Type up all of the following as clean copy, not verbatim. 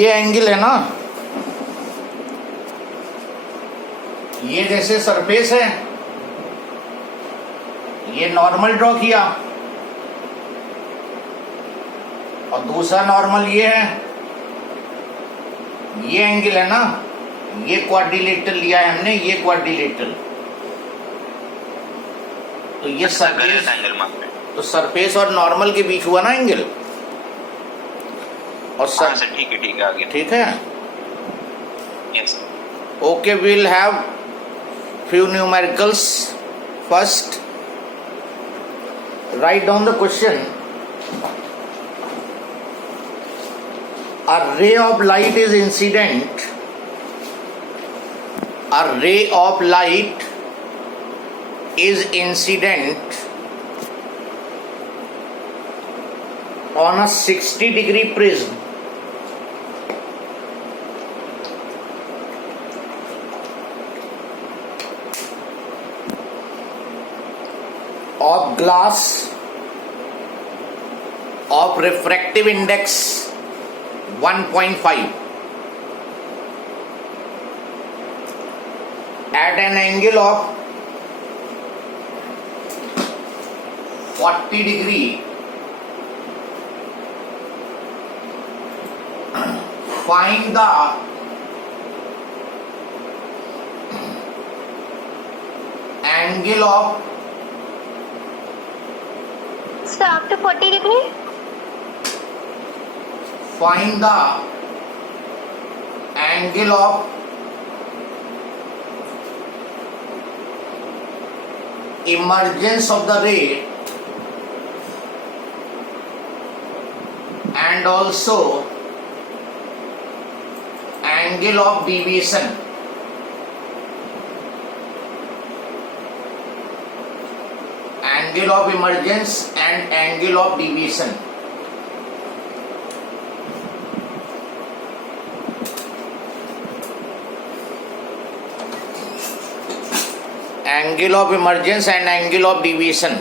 ये एंगल है ना, ये जैसे सरफेस है, ये नॉर्मल ड्रॉ किया और दूसरा नॉर्मल ये है, ये एंगल है ना, ये क्वाड्रिलेटरल लिया है हमने, ये क्वाड्रिलेटरल। तो ये सरफेस एंगल मार्क है, तो सरफेस और नॉर्मल के बीच हुआ ना एंगल। और हाँ सर ठीक है आगे ठीक है। Yes okay, we'll have few numericals. First, write down the question. A ray of light is incident. A ray of light is incident on a 60-degree prism of glass of refractive index 1.5 at an angle of 40 degree. Find the angle of So after 40 degree? Find the angle of emergence of the ray and also angle of deviation. Angle of emergence and angle of deviation. Angle of emergence and angle of deviation.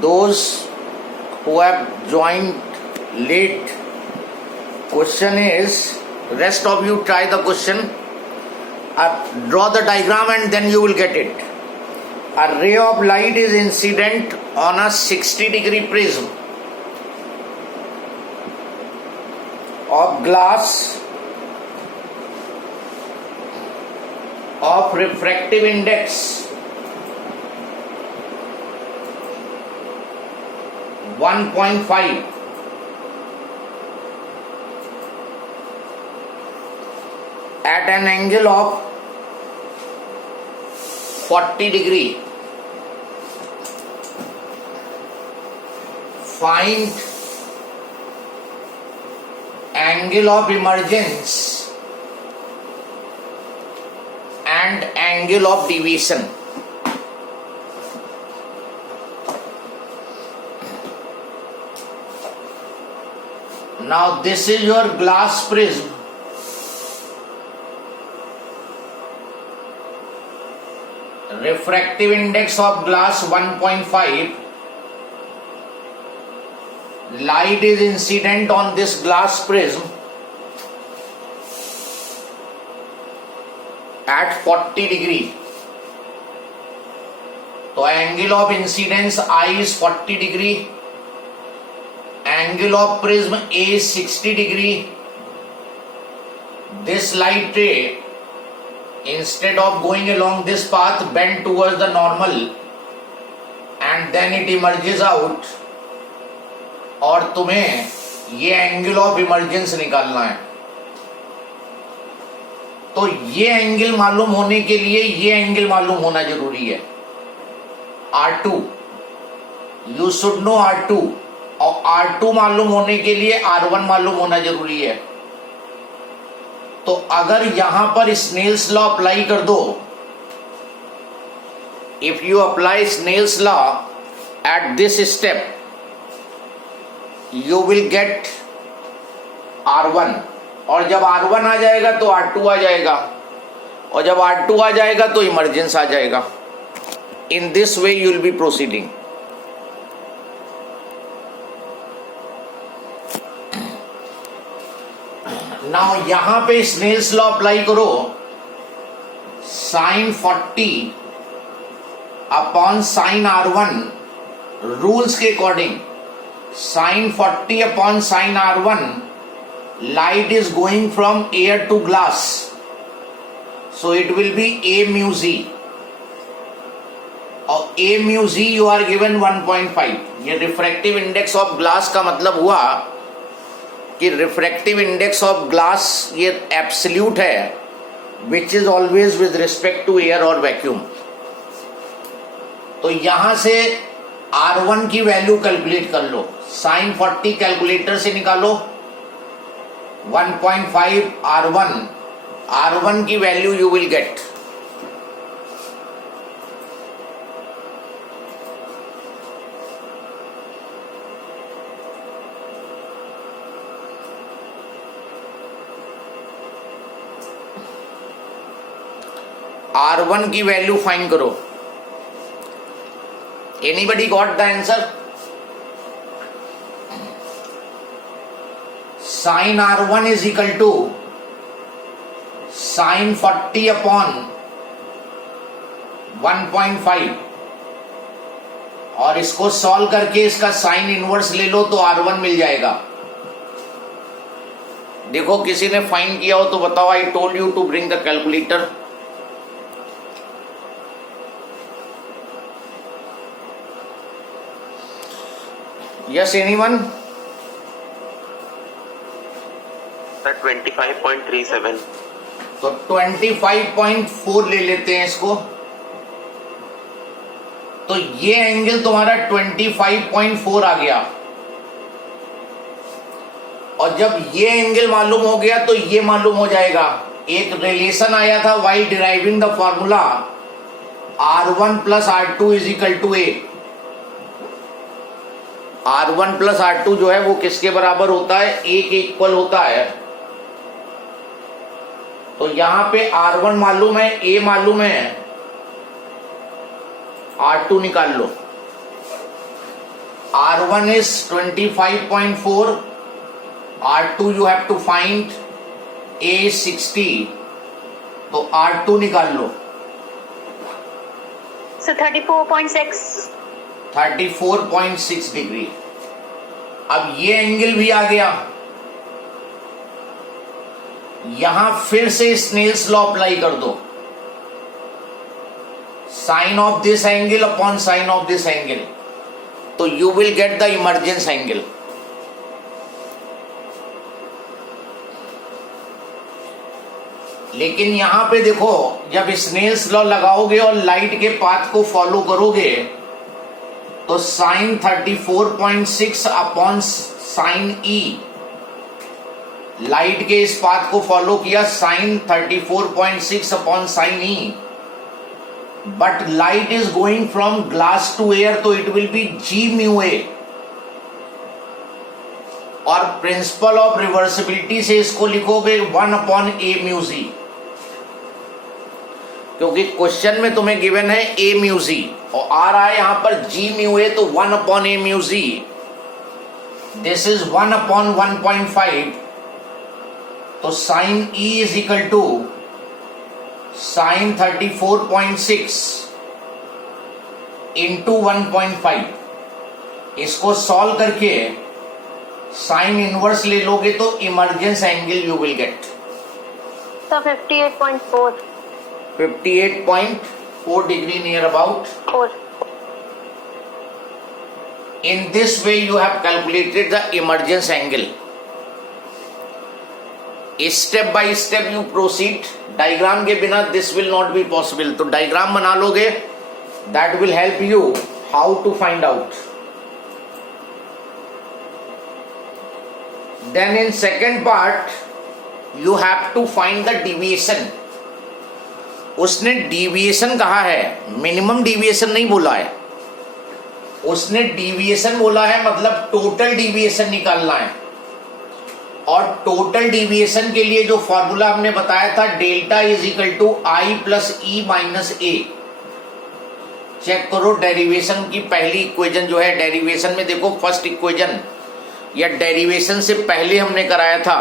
Those who have joined late, question is, rest of you try the question, draw the diagram and then you will get it. A ray of light is incident on a 60-degree prism of glass of refractive index 1.5 at an angle of 40 degree. Find angle of emergence and angle of deviation. Now this is your glass prism. Refractive index of glass 1.5. Light is incident on this glass prism at 40 degree. So angle of incidence I is 40 degree. Angle of prism A is 60 degree. This light ray, instead of going along this path, bend towards the normal and then it emerges out. और तुम्हें ये angle of emergence निकालना है। तो ये angle मालूम होने के लिए ये एंगल मालूम होना जरूरी है, R2। You should know R2, और R2 मालूम होने के लिए R1 मालूम होना जरूरी है। तो अगर यहां पर स्नेल्स लॉ अप्लाई कर दो, if you apply Snell's law at this step, you will get R1, और जब R1 आ जाएगा तो R2 आ जाएगा, और जब R2 आ जाएगा तो इमर्जेंस आ जाएगा। In this way you will be proceeding. Now यहां पे स्नेल्स लॉ अप्लाई करो. sin 40 upon sin R1 rules के according. sin 40 upon sin R1, light is going from air to glass, so it will be A mu Z. और A mu Z you are given 1.5. ये refractive index of glass का मतलब हुआ कि refractive index of glass ये absolute है, which is always with respect to air और vacuum. तो यहां से R1 की वैल्यू कैलकुलेट कर लो. sin 40 कैलकुलेटर से निकालो. 1.5 R1 की value you will get. R1 की वैल्यू फाइंड करो. Anybody got the answer? sin R1 is equal to sin 40 upon 1.5 और इसको सॉल्व करके इसका साइन इनवर्स ले लो तो R1 मिल जाएगा. देखो किसी ने फाइंड किया हो तो बताओ. I told you to bring the calculator. Yes, anyone? Sir, 25.37. तो 25.4 ले लेते हैं इसको. तो ये एंगल तुम्हारा 25.4 आ गया. और जब ये एंगल मालूम हो गया तो ये मालूम हो जाएगा. एक रिलेशन आया था while deriving the formula R1 plus R2 is equal to A. R1 plus R2 जो है वो किसके बराबर होता है? A के इक्वल होता है. तो यहां पे R1 मालूम है, A मालूम है, R2 निकाल लो. R1 is 25.4, R2 you have to find, A is 60, तो R2 निकाल लो. So 34.6. 34.6 डिग्री. अब ये एंगल भी आ गया. यहां फिर से स्नेल्स लॉ अप्लाई कर दो. Sine of this angle upon sine of this angle, तो you will get the emergence angle. लेकिन यहां पे देखो, जब स्नेल्स लॉ लगाओगे और लाइट के पाथ को फॉलो करोगे तो sine 34.6 upon sine E, light के इस पाथ को फॉलो किया sine 34.6 upon sine E, but light is going from glass to air, तो it will be G mu A. और प्रिंसिपल ऑफ रिवर्सिबिलिटी से इसको लिखोगे 1 अपॉन A म्यू Z, क्योंकि क्वेश्चन में तुम्हें गिवन है A म्यू Z और आ रहा है यहां पर G म्यू A, तो 1 upon A mu Z. This is 1 upon 1.5, तो sine E is equal to sine 34.6 into 1.5. इसको सॉल्व करके साइन इनवर्स ले लोगे तो emergence angle you will get. So 58.4. 58.4 degree near about. 4. In this way you have calculated the emergence angle. Step by step you proceed. Diagram के बिना this will not be possible. तो diagram बना लोगे, that will help you how to find out. Then in second part you have to find the deviation. उसने deviation कहा है, minimum deviation नहीं बोला है. उसने डिविएशन बोला है, मतलब टोटल डिविएशन निकालना है. और टोटल डिविएशन के लिए जो फॉर्मूला हमने बताया था, delta is equal to I plus E minus A. Check करो डेरिवेशन की पहली इक्वेशन जो है, डेरिवेशन में देखो फर्स्ट इक्वेशन या डेरिवेशन से पहले हमने कराया था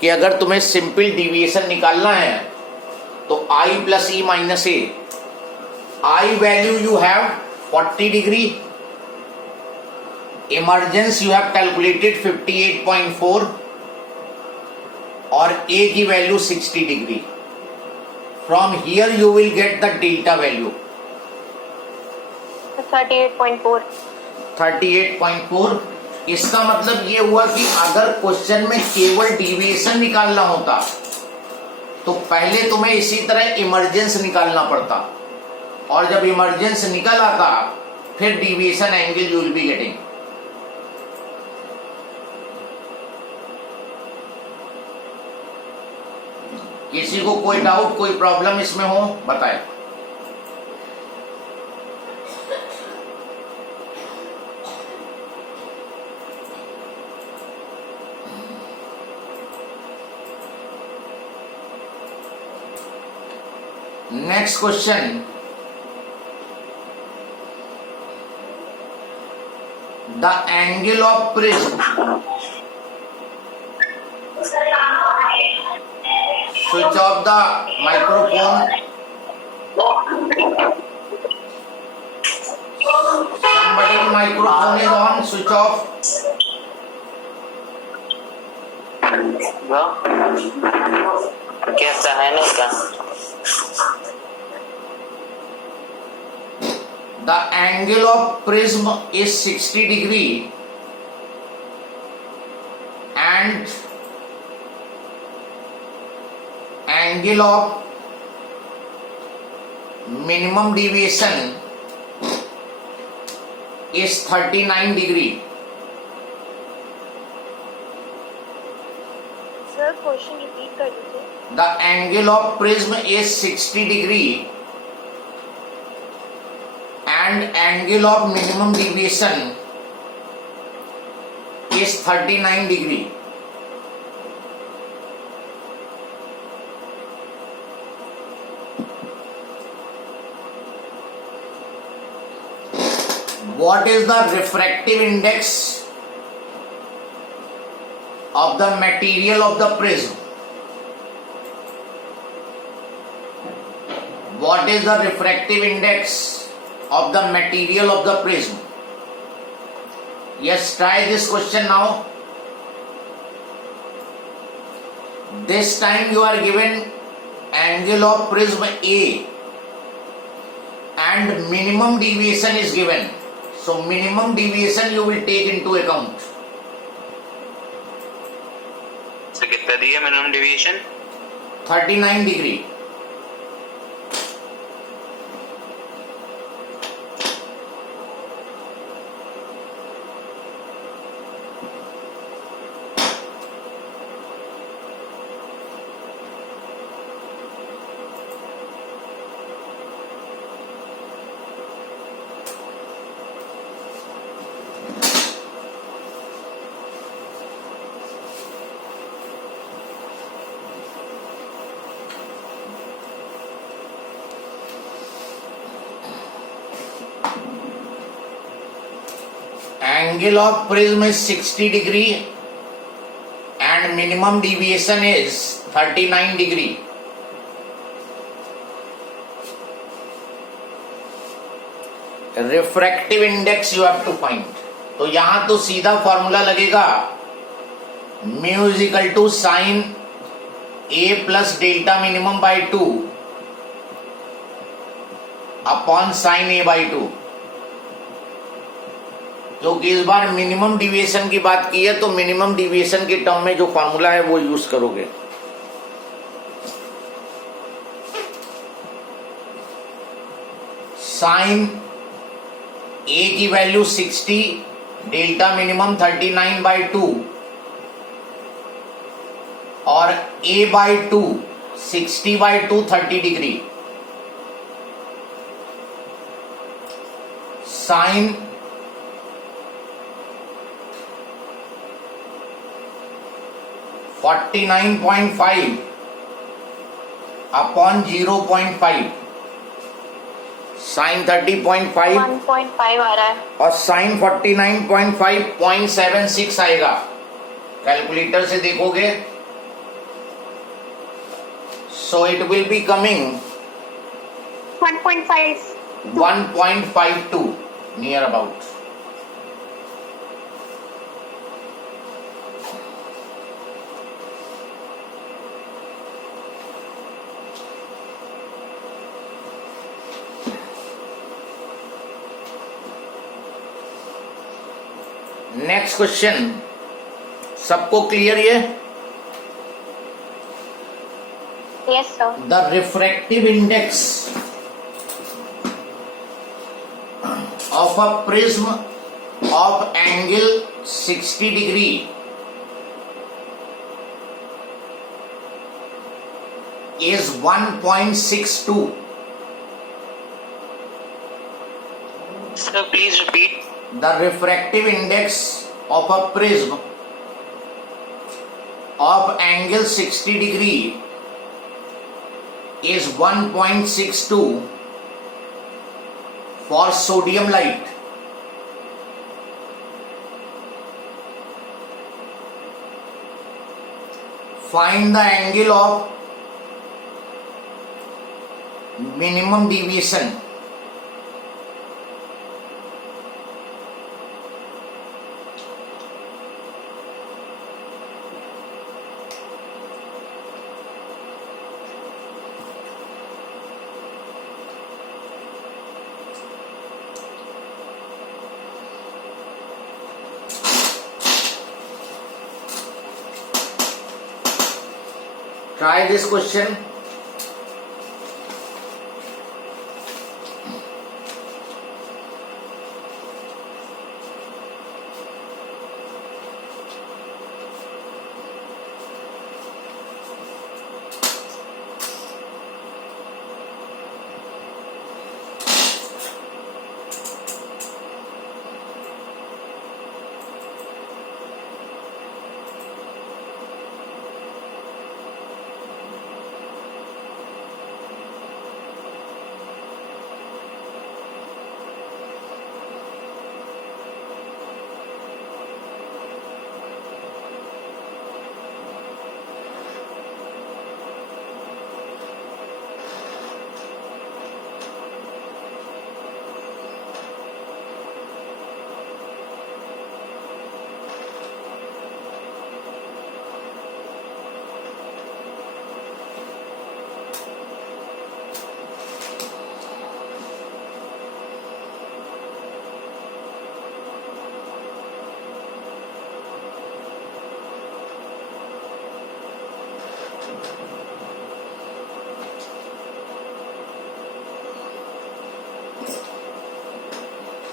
कि अगर तुम्हें सिंपल डिविएशन निकालना है तो i plus E minus A, I value you have 40 degree, emergence you have calculated 58.4 और a की value 60 degree. From here you will get the delta value 38.4. 38.4. इसका मतलब ये हुआ कि अगर क्वेश्चन में केवल डिविएशन निकालना होता तो पहले तुम्हें इसी तरह इमरजेंस निकालना पड़ता, और जब इमरजेंस निकल आता फिर deviation angle you will be getting. किसी को कोई डाउट, कोई प्रॉब्लम इसमें हो बताए. Next question. The angle of prism. Switch off the microphone. Somebody microphone is on. Switch off. कैसा है ना इसका? The angle of prism is 60 degree and angle of minimum deviation is 39 degree. Sir question repeat कर दीजिए. The angle of prism is 60 degree and angle of minimum deviation is 39 degree. What is the refractive index of the material of the prism? What is the refractive index of the material of the prism? Yes, try this question now. This time you are given angle of prism A and minimum deviation is given. So minimum deviation you will take into account. तो कितना दिया minimum deviation? 39 degree. Angle of prism is 60 degree and minimum deviation is 39 degree. Refractive index you have to find. तो यहां तो सीधा formula लगेगा mu is equal to sine A plus delta minimum by 2 upon sine A by 2. क्योंकि इस बार minimum deviation की बात की है तो मिनिमम डिविएशन के टर्म में जो फॉर्मूला है वो यूज करोगे. साइन ए की वैल्यू 60, डेल्टा मिनिमम 39 बाई 2 और A by 2 60 by 2 30 degree. Sine $49.5 upon 0.5. साइन 30.5 1.5 आ रहा है. और साइन 49.5 0.76 आएगा. कैलकुलेटर से देखोगे, so it will be coming 1.5. 1.52 near about. Next question, सबको क्लियर ये? Yes, sir. The refractive index of a prism of angle 60 degree is 1.62. Sir, please repeat. The refractive index of a prism of angle 60 degree is 1.62 for sodium light. Find the angle of minimum deviation. Try this question.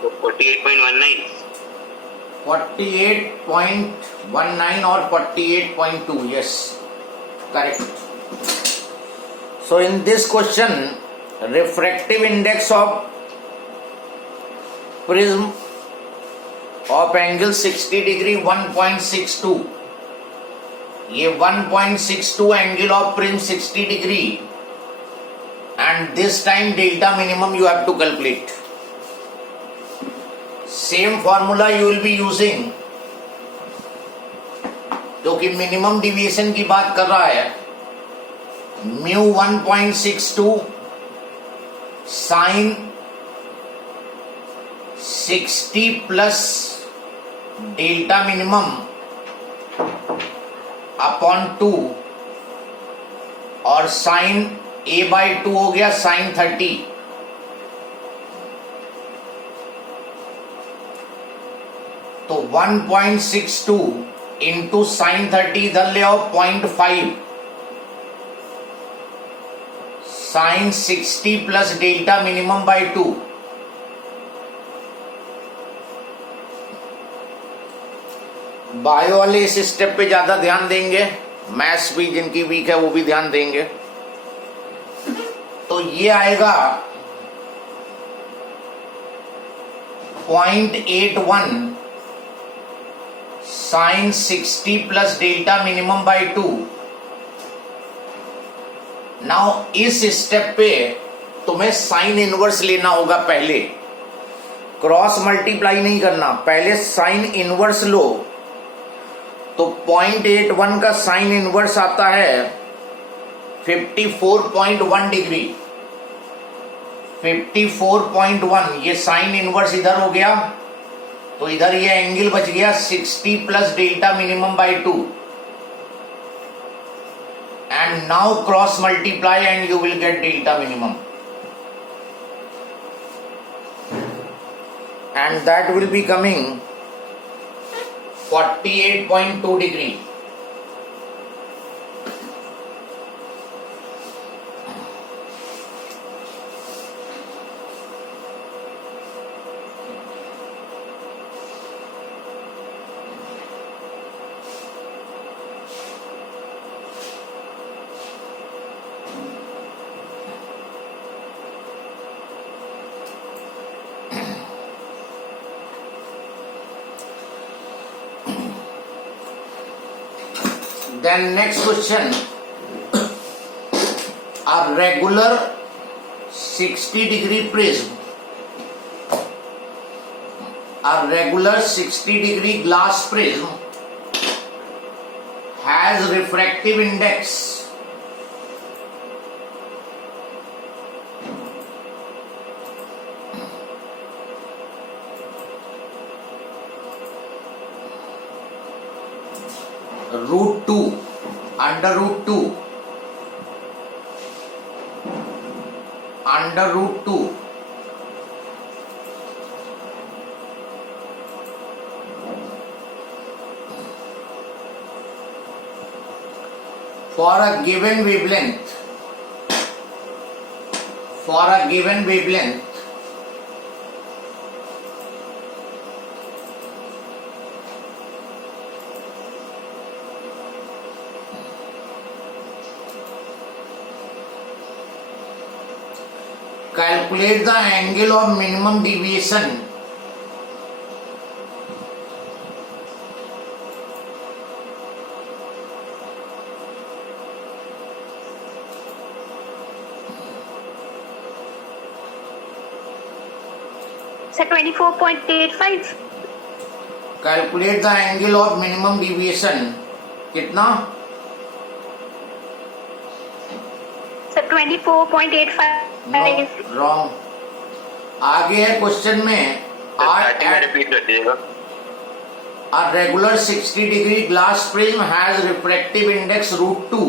So 48.19. 48.19 or 48.2, yes, correct. So in this question, refractive index of prism of angle 60 degree 1.62. ये 1.62 angle of prism 60 degree, and this time delta minimum you have to calculate. Same formula you will be using, क्योंकि minimum deviation की बात कर रहा है. Mu 1.62 sine 60 plus delta minimum upon 2 और sign a/2 हो गया साइन 30. तो 1.62 इंटू साइन 30 इधर ले आओ 0.5 sine 60 plus delta minimum by 2. Bio वाले इस स्टेप पे ज्यादा ध्यान देंगे, मैथ्स भी जिनकी वीक है वो भी ध्यान देंगे. तो ये आएगा 0.81 sine 60 plus delta minimum by 2. Now इस स्टेप पे तुम्हें साइन इनवर्स लेना होगा पहले, क्रॉस मल्टीप्लाई नहीं करना, पहले साइन इनवर्स लो। तो 0.81 का साइन इनवर्स आता है 54.1 डिग्री। 54.1 ये साइन इनवर्स इधर हो गया, तो इधर ये एंगल बच गया 60 plus delta minimum by 2। And now cross multiply and you will get delta minimum, and that will be coming 48.2 degree. Then next question, a regular 60 degree prism, a regular 60 degree glass prism has refractive index √2, under √2, under √2. For a given wavelength, for a given wavelength, calculate the angle of minimum deviation Sir, 24.85. calculate the angle of minimum deviation कितना? Sir, 24.85. Wrong. आगे है question में repeat कर दीजिएगा। A regular 60 degree glass prism has refractive index √2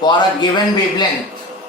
for a given wavelength.